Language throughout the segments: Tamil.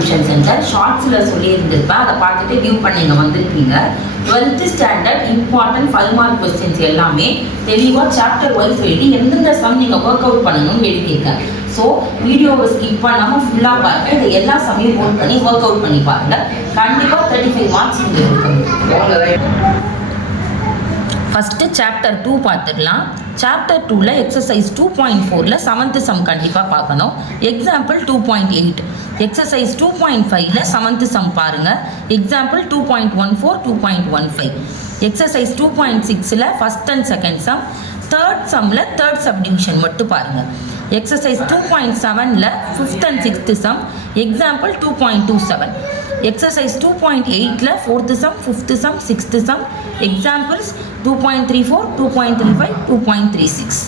டியூஷன் சென்டர் ஷார்ட்ஸில் சொல்லியிருந்திருப்பேன், அதை பார்த்துட்டு வியூ பண்ணிங்க வந்திருக்கீங்க. 12th standard important 5 mark questions எல்லாமே தெளிவாக சாப்டர் வைஸ் எழுதி எந்தெந்த சம் நீங்கள் ஒர்க் அவுட் பண்ணணும்னு எழுதியிருக்கேன். ஸோ வீடியோவை ஸ்கிப் பண்ணாமல் ஃபுல்லாக பாருங்கள். இதை எல்லா சமையும் நோட் பண்ணி ஒர்க் அவுட் பண்ணி பாருங்கள். கண்டிப்பாக 35 மார்க்ஸ் நீங்கள் எடுக்கணும். ஃபஸ்ட்டு சாப்டர் 2 பார்த்துடலாம். சாப்டர் 2ல் எக்ஸசைஸ் 2.4ல் 7th சம் கண்டிப்பாக பார்க்கணும். எக்ஸாம்பிள் 2.8. எக்ஸசைஸ் 2.5ல் 7th சம் பாருங்கள். எக்ஸாம்பிள் 2.14, 2.15. எக்ஸசைஸ் 2.6ல் first and second sum. Third சம்மில் தேர்ட் சப்டிவிஷன் மட்டும் பாருங்கள். எக்ஸசைஸ் 2.7ல் 5th and 6th sum. Example 2.27. Exercise 2.8ல் 4th sum, 5th sum, 6th sum. Examples 2.34, 2.35, 2.36.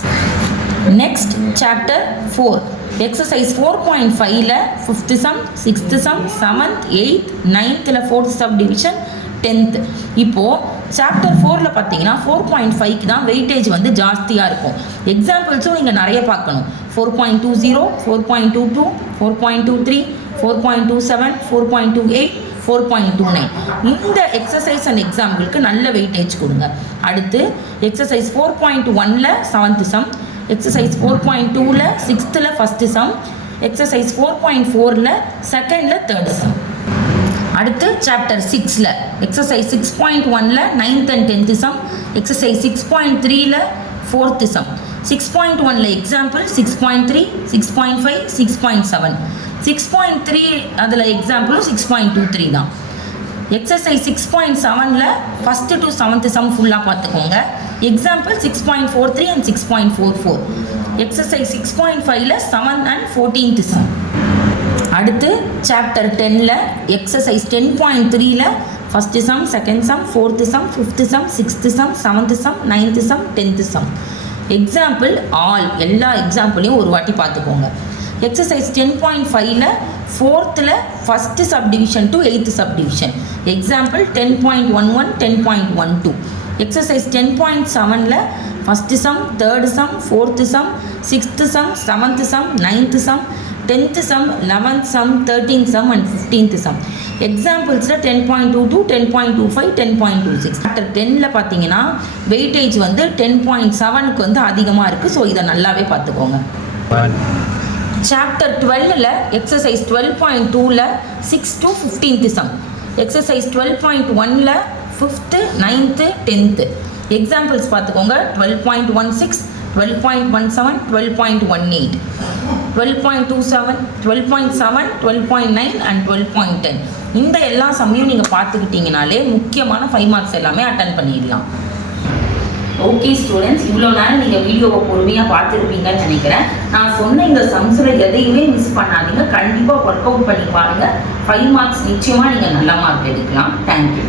Next chapter 4. Exercise 4.5ல் 5th sum, 6th sum, 7th, 8th, 9thல 4th சப் டிவிஷன், 10th. இப்போது சாப்டர் 4ல் பார்த்தீங்கன்னா 4.5க்கு தான் வெயிட்டேஜ் வந்து ஜாஸ்தியாக இருக்கும். எக்ஸாம்பிள்ஸும் நீங்கள் நிறைய பார்க்கணும். 4.20, 4.22, 4.23, 4.27, 4.28, 4.29. இந்த எக்ஸசைஸ் அண்ட் எக்ஸாம்பிளுக்கு நல்ல வெயிட்டேஜ் கொடுங்க. அடுத்து எக்ஸசைஸ் 4.1ல் 7th சம். எக்ஸசைஸ் 4.2ல் 6thல ஃபஸ்ட்டு சம். எக்ஸசைஸ் 4.4ல் 2ndல 3rd சம். அடுத்து சாப்டர் 6ல் எக்ஸசைஸ் 6.1ல் 9th and 10th sum. Exercise 6.3ல் 4th சம். 6.1ல் எக்ஸாம்பிள் 6.3, 6.5, 6.7. 6.3 அதில் எக்ஸாம்பிளும் 6.23 தான். எக்ஸசைஸ் 6.7ல் ஃபஸ்ட்டு டு 7th சம் ஃபுல்லாக பார்த்துக்கோங்க. Example 6.43 and 6.44. எக்ஸசைஸ் 6.5ல் 7th and 14th சம். அடுத்து சாப்டர் 10ல் எக்ஸசைஸ் 10.3ல் first sum, second sum, 4th sum, 5th sum, 6th sum, 7th sum, 9th sum, 10th sum. Example all எல்லா எக்ஸாம்பிளையும் ஒரு வாட்டி பார்த்துக்கோங்க. எக்ஸசைஸ் 10.5ல் 4thல first subdivision to 8th subdivision. Example 10.11, 10.12. Exercise 10.7ல் first sum, third sum, 4th sum, 6th sum, 7th sum, 9th sum, 10th sum, 11th sum, 13th sum and 15th sum. எக்ஸாம்பிள்ஸில் 10.22, 10.25, 10.26. சாப்டர் 10ல் பார்த்தீங்கன்னா வெயிட்டேஜ் வந்து 10.7க்கு வந்து அதிகமாக இருக்குது. ஸோ இதை நல்லாவே பார்த்துக்கோங்க. சாப்டர் 12ல் எக்ஸசைஸ் 12.2ல் 6 to 15th சம். எக்ஸசைஸ் 12.1ல் 5th, 9th, 10th. எக்ஸாம்பிள்ஸ் பார்த்துக்கோங்க. 12.16, 12.17, 12.18, 12.27, 12.7, 12.9 and 12.10. இந்த எல்லா சமயம் நீங்கள் பார்த்துக்கிட்டிங்கனாலே முக்கியமான 5 மார்க்ஸ் எல்லாமே அட்டன் பண்ணிடலாம். ஓகே ஸ்டூடெண்ட்ஸ், இவ்வளோ நேரம் நீங்கள் வீடியோவை பொறுமையாக பார்த்துருப்பீங்கன்னு நினைக்கிறேன். நான் சொன்ன இந்த சம்ஸில் எதையுமே மிஸ் பண்ணாதீங்க. கண்டிப்பாக ஒர்க் அவுட் பண்ணி பாருங்கள். 5 மார்க்ஸ் நிச்சயமாக நீங்கள் நல்ல மார்க் எடுக்கலாம். தேங்க்யூ.